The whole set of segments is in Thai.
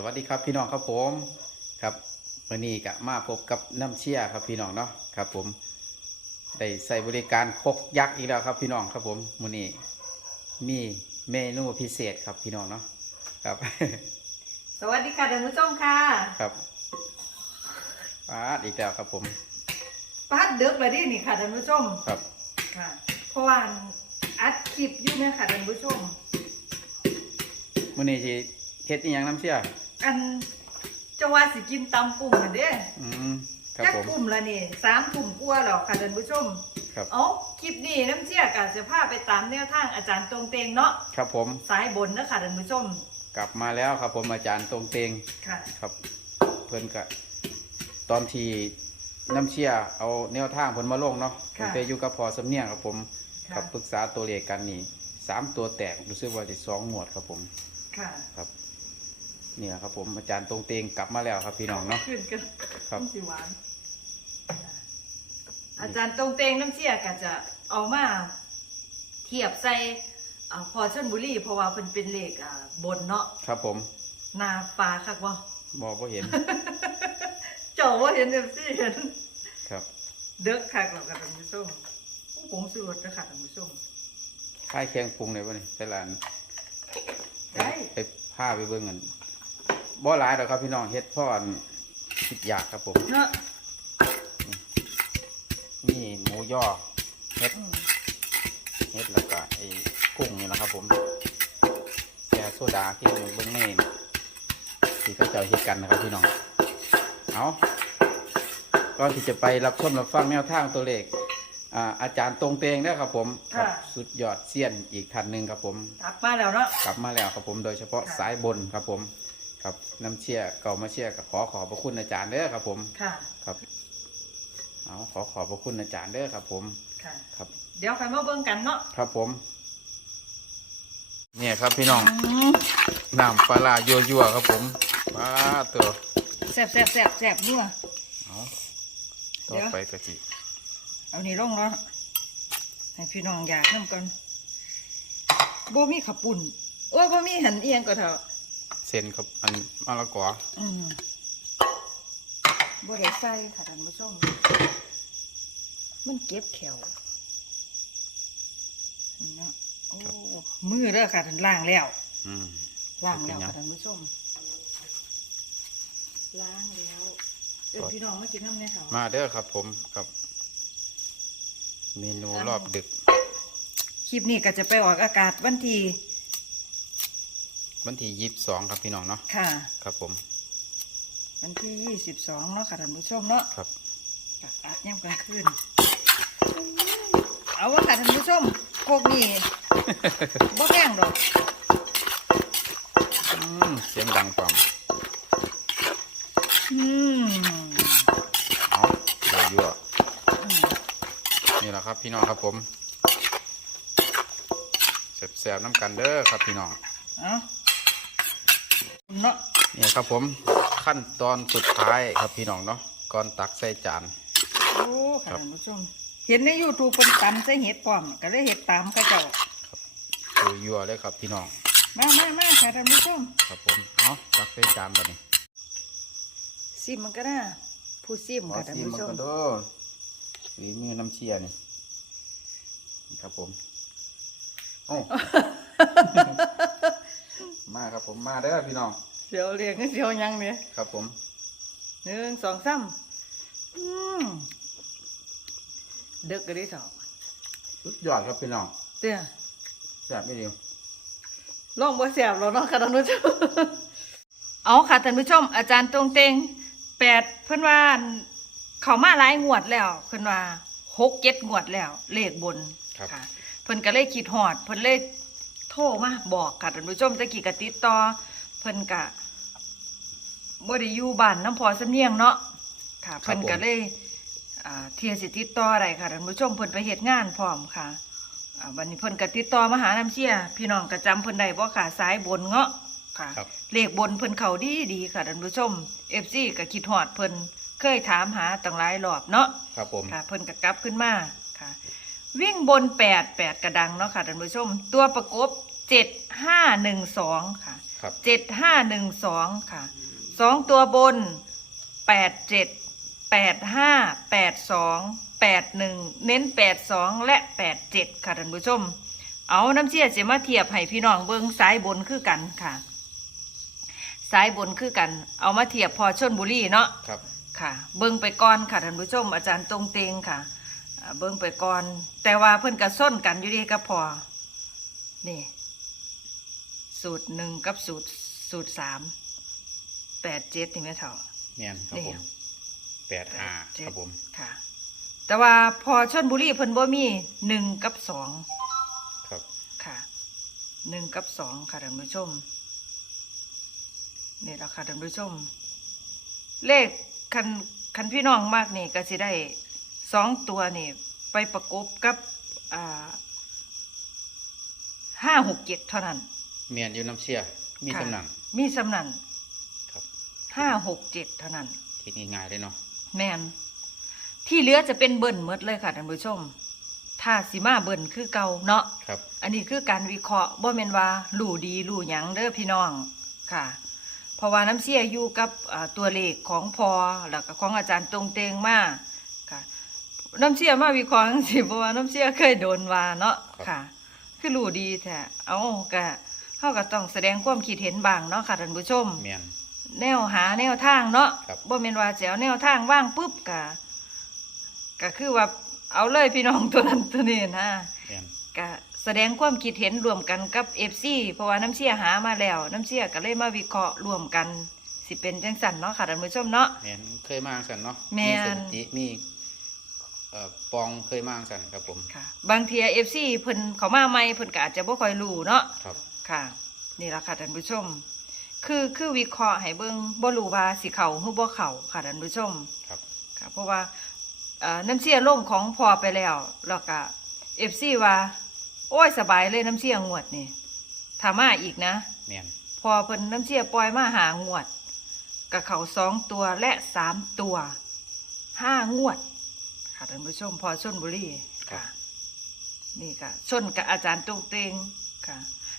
สวัสดีครับพี่น้องครับผมครับวันนี้ก็มาพบกับน้ำเชี่ยครับพี่น้องเนาะครับ ผมได้ใส่บริการครกยักษ์อีกแล้วครับพี่น้องครับผมวันนี้มีเมนูพิเศษครับพี่น้องเนาะครับ สวัสดีค่ะท่านผู้ชมค่ะครับปาดอีกแล้วครับผมป้าดเดึกเลยดินี่ค่ะท่านผู้ชมครับค่ะเพราะว่าอัดคลิปอยู่เนี่ยค่ะท่านผู้ชมวันนี้ที่เฮ็ดอีหยังน้ำเชี่ย อันจะว่าสิกินตำปุ่มกันเด้อืมครับจักผมปุ่มละนี่สามปุ่มกลัวาหรอกค่ะท่านผู้ชมครับ เอาคลิปนี้น้ำเชี่ยกะจะพาไปตามแนวทางอาจารย์ตรงเตงเนาะครับผมสายบนนะค่ะท่านผู้ชมกลับมาแล้วครับผมอาจารย์ตรงเตงค่ะ ครับ เพิ่นก็ตอนที่น้ำเชี่ยเอาแนวทางเพิ่นมาลงเนาะค่ะเพิ่นไปอยู่กับพอสำเนียงครับผมค่ะครับปรึกษาตัวเลขกันนี่สามตัวแตกรู้สึกว่าจะสองหมวดครับผม ค่ะ ครับ เนี่ยครับ ผมอาจารย์ตรงเตงกลับมาแล้วครับพี่น้องเนาะขึ้นกันครับสิหวาน อาจารย์ตรงเตงน้ำเชี่ยกะจะเอามาเทียบใส่อ่าพอชนบุรีเพราะว่าเป็นเป็นเลขอ่าบนเนาะครับผมหนาปลาคักว่าบอบ่เห็นเจ้าว่าเห็นเอฟซีเห็นครับ เด็กคักหรอกค่ะท่านผู้ชมผู้ผงสูตรนะค่ะท่านผู้ชมค่ายเคียงปรุงเลยวะนี่แต่ละอันได้ไปผ้าไปเบิ่งกัน บ่หลายดอกครับพี่น้องเฮ็ดพ่ออันคิดอยากครับผม เนาะนี่หมูย่อเฮ็ดอืมเฮ็ดแล้วก็ไอ้กุ้งนี่แหละครับผมแกโซดาที่เบิ้งในที่เขาเจะเฮ็ดกันนะครับพี่น้องเอาก่อนที่จะไปรับชมรับฟังแนวทางตัวเลขอ่าอาจารย์ตรงเตงนะครับผมครับ สุดยอดเซียนอีกท่านหนึ่งครับผม กลับมาแล้วเนาะ กลับมาแล้วครับผมโดยเฉพาะค่ะ สายบนครับผม ครับน้ำเชี่ยเก่ามาเชี่ยก็ขอขอบพระคุณอาจารย์เด้อครับ ผมค่ะ ครับเอาขอขอบพระคุณอาจารย์เด้อครับ ผมค่ะ ครับ เดี๋ยวใครมาเบิ่งกันเนาะครับผม เนี่ยครับพี่น้องน้ำปลาร้ายั่วๆครับ ผมปลาตัวแซ่บแซ่บแซ่บแซ่บนัวเอาเดี๋ต่อยวไปกะจิเอานี่ลงเนาะให้พี่น้องอยากน้ำกันบ่มีขับปุ่นโอ้ยบ่มีหันเอียงก็เถอะ เส้นครับอันมะละกออืมบ่ได้ใส่ค่ะท่านผู้ชม มันเก็บแขวนี่เนาะโอ้มือเด้อค่ะท่านล่างแล้วอืมล้างแล้วเป็นหยังค่ะท่านผู้ชมล้างแล้วเออพี่น้องมากินน้ำเนี่ยค่ะมาเด้อครับ ผมครับ เมนูรอบดึก คลิปนี้ก็จะไปออกอากาศวันที่ วันที่ยี่สิบสองครับพี่น้องเนาะค่ะ ครับผม วันที่ยี่สิบสองเนาะค่ะท่านผู้ชมเนาะครับอากาศย่ำกลางคืนเอาว่าค่ะท่านผู้ชมโคกนี่บ่แพงดอกอืมเสียงดังความอืมเอาเดี๋ยวยั่วอืมนี่แหละครับพี่น้องครับผมแสบๆน้ำกันเด้อครับพี่น้อง เอา เนาะนี่ครับผมขั้นตอนสุดท้ายครับพี่น้องเนาะก่อนตักใส่จานโอ้ค่ะท่านผู้ชมเห็นใน YouTube เป็นตำใส่เห็ดพร้อมก็เลยเห็ดตามเขาเจ้าดูยั่วเลยครับพี่น้องมามามาค่ะท่านผู้ชมครับผมเอาตักใส่จานไปนี่ซิมมันก็ได้ผู้ซิมค่ะท่านผู้ชมหรือมือน้ำเชียนี่ครับผมโอ้มาครับผมมาเด้อพี่น้อง เดี๋ยวเรียกเดี๋ยวยังเนี่ยครับผมหนึ่งสองสามอืมเด็กก็ได้สองสุดยอดครับพี่น้องเตี้ยแซ่บไม่เดียวลองบ่เสียบแล้วเนาะค่ะท่านผู้ชมเอาค่ะท่านผู้ชม อาจารย์ตรงเตงแปดเพิ่นว่าเขามาหลายงวดแล้ว เพิ่นว่าหกเจ็ดงวดแล้ว เลขบนครับค่ะ เพิ่นก็เลยคิดหอด เพิ่นเลยโทรมาบอกค่ะท่านผู้ชมตะกี้ก็ติดต่อเพิ่นก็ บ่ได้อยู่บ้านน้ำพอสำเนียงเนาะค่ะเพิ่นก็เลยอ่าเทียสิติดต่ออะไรค่ะท่านผู้ชมเพิ่นไปเฮ็ดงานพร้อมค่ะอ่าวันนี้เพิ่นก็ติดต่อมาหาน้ำเชี่ยพี่น้องก็จำเพิ่นได้บ่ค่ะสายบนเงาะค่ะ ครับ เลขบนเพิ่นเขาดีดีๆค่ะท่านผู้ชม FC ก็คิดฮอดเพิ่นเคยถามหาตั้งหลายรอบเนาะ ครับผม ค่ะเพิ่นก็กลับขึ้นมาค่ะ วิ่งบนแปดแปดกระดังเนาะค่ะท่านผู้ชม ตัวประกบเจ็ดห้าหนึ่งสองค่ะ ครับเจ็ดห้าหนึ่งสองค่ะ สองตัวบนแปดเจ็ดแปดห้าแปดสองแปดหนึ่งเน้นแปดสองและแปดเจ็ดค่ะท่านผู้ชม เอาน้ำเชี่ยจะมาเทียบให้พี่น้องเบิ้งซ้ายบนคือกันค่ะซ้ายบนคือกัน เอามาเทียบพอชนบุรีเนาะครับค่ะ เบิ้งไปก่อนค่ะท่านผู้ชม อาจารย์ตรงเตงค่ะอ่าเบิ้งไปก่อน แต่ว่าเพิ่นกระส้นกันอยู่ดีก็พอนี่ สูตรหนึ่งกับสูตรสูตรสามแป ดเจ็ดนี่ไหมเท่าแม่นครับนี่ผมแปดห้าเจ็ดครับผม ค่ะ แต่ว่าพอชนบุรีเพิ่นบ่มีหนึ่งกับสองครับ ค่ะหนึ่งกับสองค่ะท่านผู้ชมนี่แหละค่ะท่านผู้ชม เลขคันคันพี่น้องมากนี่ก็สิได้สองตัวนี่ ไปประกบกับอ่าห้าหกเจ็ดเท่านั้น เมียนอยู่น้ำเชี่ยมีค่ะตำหนังมีสำนันครับ ห้าหกเจ็ดเท่านั้น คิดง่ายๆเลยเนาะแมนที่เหลือจะเป็นเบิ่นหมดเลยค่ะท่านผู้ชม ถ้าสิมาเบิ่นคือเก่าเนาะ ครับ อันนี้คือการวิเคราะห์บ่แม่นว่ารู้ดีรู้หยังเด้อพี่น้องค่ะ เพราะว่าน้ำเสียอยู่กับอ่าตัวเลขของพอแล้วก็ของอาจารย์ตรงเตงมาค่ะ น้ำเสียมาวิเคราะห์จังซี่เพราะว่าน้ำเสียเคยโดนว่าเนาะค่ะ คือรู้ดีแท้เอาก็เฮาก็ต้องแสดงความคิดเห็นบ้างเนาะค่ะท่านผู้ชมเมียน แนวหาแนวทางเนาะครับ บ่แม่นว่าจะเอาแนวทางว่างปุ๊บก็ก็คือว่าเอาเลยพี่น้องตัวนั้นตัวนี้นะเมียนก็แสดงความคิดเห็นรวมกันกับ FC เพราะว่าน้ำเชี่ยหามาแล้ว น้ำเชี่ยก็เลยมาวิเคราะห์รวมกัน สิเป็นจังสันเนาะค่ะท่านผู้ชมเนาะเมียนเคยมาสันเนาะแม่นสถิติมีเอ่อปองเคยมาสันครับผมค่ะ บางเทีย FC เพิ่นเขามาใหม่เพิ่นก็อาจจะบ่ค่อยรู้เนาะครับ ค่ะ นี่ล่ะค่ะท่านผู้ชม คือคือวิเคราะห์ให้เบิ่งบ่รู้ว่าสิเข้าหรือบ่เข้าค่ะท่านผู้ชมครับค่ะ เพราะว่าเอ่อน้ำเชี่ยลงของพอไปแล้วแล้วก็เอฟซีว่า โอ้ยสบายเลยน้ำเชี่ยงวดนี่ถ้ามาอีกนะเมียนพอเพิ่นน้ำเชี่ยปล่อยมาหางวดกับเขาสองตัวและสามตัวห้างวด ค่ะท่านผู้ชมพอชนบุรีค่ะ นี่ค่ะชนกับอาจารย์ตรงเตงค่ะ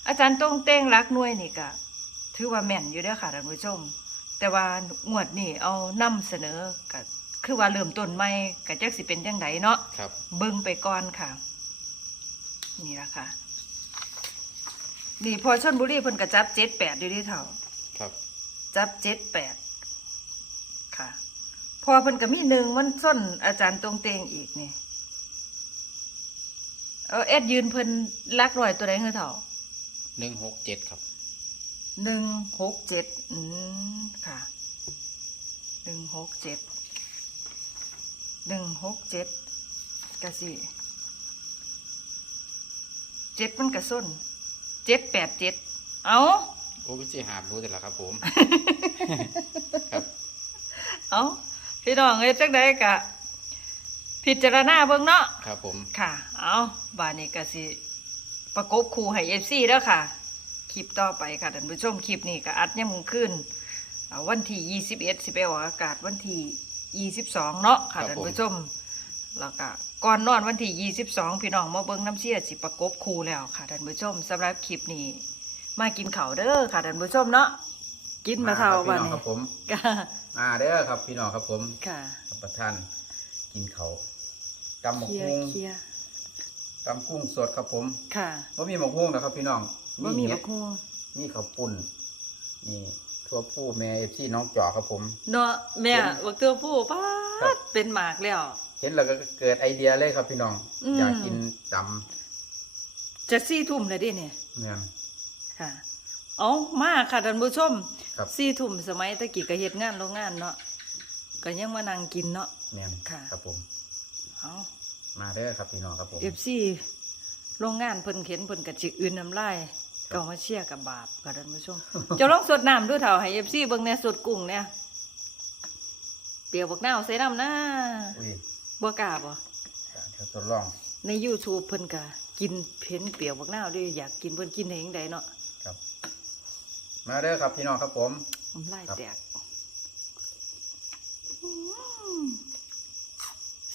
อาจารย์ตรงเตงรักหน่วยนี่ก็ ถือว่าแม่นอยู่เด้อค่ะท่านผู้ชม แต่ว่างวดนี่เอานำเสนอก็คือว่าเริ่มต้นใหม่ก็จักสิเป็นจังไดเนาะครับ เบิ่งไปก่อนค่ะ นี่ละค่ะ นี่พอชนบุรีเพิ่นก็จับเจ็ดแปดอยู่ที่เท่าครับ จับเจ็ดแปดค่ะ พอเพิ่นก็มีหนึ่งมันส้นอาจารย์ตรงเตงอีกนี่เออแอดยืนเพิ่นลักรอยตัวใดเงือเท่าหนึ่งหกเจ็ดครับ หนึ่งหกเจ็ดอืมค่ะหนึ่งหกเจ็ดหนึ่งหกเจ็ดกะสิเจ็ดมันกระส้นเจ็ดแปดเจ็ดเอาโอ้พี่จีหาบรู้แต่ละครับ ผม ครับ เอาพี่น้องเอ้ยจังไดกะ พิจารณาเบิ่งเนาะครับ ผม ค่ะ เอาบานนี้ก็สิประกบคู่ให้เอฟซีแล้วค่ะ คลิปต่อไปค่ะท่านผู้ชมคลิปนี้ก็อัดย่ำขึ้นอ่าวันที่ยี่สิบเอ็ดสิบเออกอากาศวันที่ยี่สิบสองเนาะค่ะท่านผู้ชม แล้วก็ก่อนนอนวันที่ยี่สิบสองพี่น้องมาเบิ้งน้ำเชี่ยสิประกบคู่แล้วค่ะท่านผู้ชมสำหรับคลิปนี้ มากินข้าวเด้อค่ะท่านผู้ชมเนาะกินมาเท่าครับวันพี่น้องนี้ครับผมก็มาเด้อครับพี่น้องครับผมค่ะรับประทานกินเขาวตำหมกเคลียฮุ้ร์งเคลียร์ตำกุ้งสดครับผม ค่ะว่ามีหมกฮุ้งนะครับพี่น้อง บ่มีเห็บัดกฮู้นี่ข้าวปุ่นนี่ทั่วผู้แม่เอฟซีน้องจอครับผม เนาะแม่เป็นบักตัวผู้ป้าครับ ดเป็นหมากแล้ว เห็นแล้วก็เกิดไอเดียเลยครับพี่น้อง อืม อยากกินตจะสี่ทุ่มเลยดิเนี่ยำเนี่ย ค่ะเอามาค่ะท่านผู้ชมครับ สี่ทุ่มสมัยตะกี้ก็เฮ็ดงานโรงงานเนาะก็ยังมานั่งกินเนาะ เนี่ยค่ะ ครับผม เอามาเด้อครับพี่น้องครับผม เอฟซีโรงงานเพิ่นเข็นเพิ่นก็จิอื่นน้ำลาย ก็มาเชียร์กับบาปค่ะท่านผู้ชมจะลองสดน้ำดูเถ่าให้เอฟซีเบิ่งแหน่สดกุ้งเนี่ยเปรียวบักนาวใส่น้ำนะอุ้ยบ่กล้าบ่เดี๋ยวทดลอง ใน YouTube เพิ่นก็กินเพ็นเปรียวบักนาวด้วยอยากกินเพิ่นกินเองใดเนาะครับ มาเด้อครับพี่น้องครับผมน้ำลายครับแตกอืม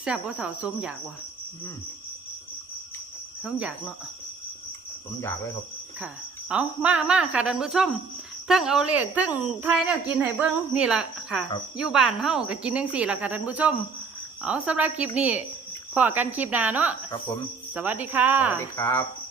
แซ่บบ่เท่าสมอยากว่ะอืมสมอยากเนาะผมอยากเลยครับ ค่ะ เอามามาค่ะท่านผู้ชมทั้งเอาเลขทั้งทายแนวกินให้เบิ่งนี่ล่ะค่ะ ครับ อยู่บ้านเฮาก็กินจังซี่ล่ะค่ะท่านผู้ชม เอาสำหรับคลิปนี้พอกันคลิปหน้าเนาะ ครับผม สวัสดีค่ะ สวัสดีครับ